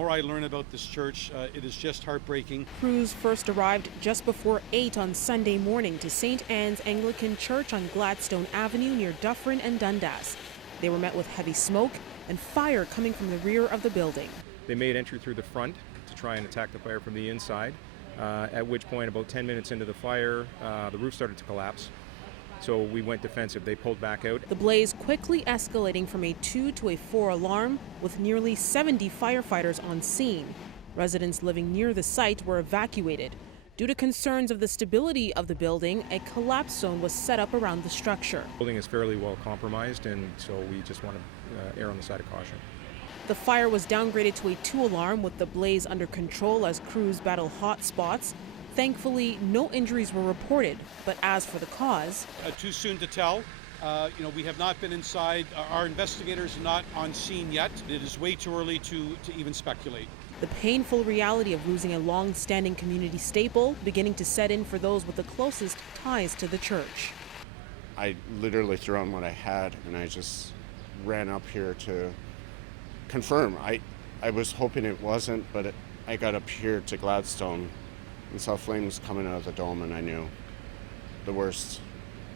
The more I learn about this church, it is just heartbreaking. Crews first arrived just before 8 on Sunday morning to St. Anne's Anglican Church on Gladstone Avenue near Dufferin and Dundas. They were met with heavy smoke and fire coming from the rear of the building. They made entry through the front to try and attack the fire from the inside, at which point about 10 minutes into the fire, the roof started to collapse. So we went defensive. They pulled back out. The blaze quickly escalating from a 2 to a 4 alarm with nearly 70 firefighters on scene. Residents living near the site were evacuated. Due to concerns of the stability of the building, a collapse zone was set up around the structure. The building is fairly well compromised, and so we just want to err on the side of caution. The fire was downgraded to a 2 alarm with the blaze under control as crews battle hot spots. Thankfully, no injuries were reported, but as for the cause... Too soon to tell. We have not been inside. Our investigators are not on scene yet. It is way too early to even speculate. The painful reality of losing a long-standing community staple beginning to set in for those with the closest ties to the church. I literally threw on what I had, and I just ran up here to confirm. I was hoping it wasn't, but I got up here to Gladstone and saw flames coming out of the dome, and I knew the worst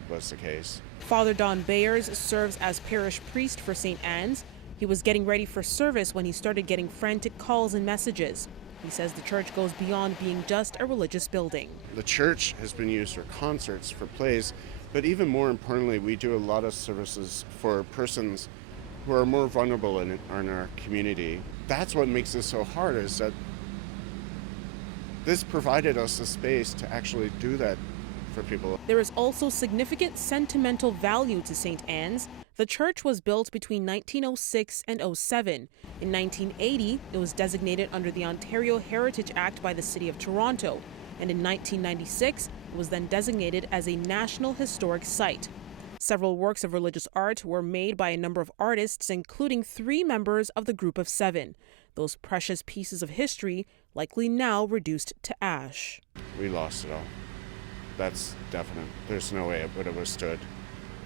was the case. Father Don Bayers serves as parish priest for St. Anne's. He was getting ready for service when he started getting frantic calls and messages. He says the church goes beyond being just a religious building. The church has been used for concerts, for plays, but even more importantly, we do a lot of services for persons who are more vulnerable in our community. That's what makes this so hard, is that this provided us a space to actually do that for people. There is also significant sentimental value to St. Anne's. The church was built between 1906 and 07. In 1980, it was designated under the Ontario Heritage Act by the City of Toronto. And in 1996, it was then designated as a National Historic Site. Several works of religious art were made by a number of artists, including 3 members of the Group of 7. Those precious pieces of history likely now reduced to ash. We lost it all. That's definite. There's no way it would have withstood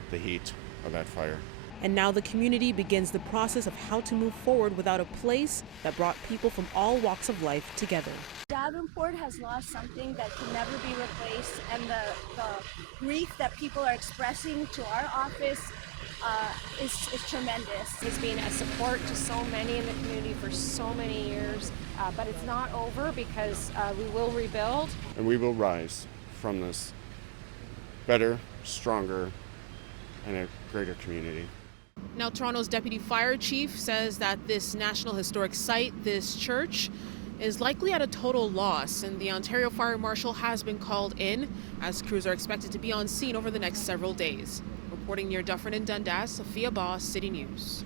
the heat of that fire. And now the community begins the process of how to move forward without a place that brought people from all walks of life together. Davenport has lost something that can never be replaced, and the grief that people are expressing to our office is tremendous. He's been a support to so many in the community for so many years, but it's not over because we will rebuild. And we will rise from this better, stronger, and a greater community. Now, Toronto's deputy fire chief says that this National Historic Site, this church, is likely at a total loss, and the Ontario Fire Marshal has been called in as crews are expected to be on scene over the next several days. Reporting near Dufferin and Dundas, Afua Baah, City News.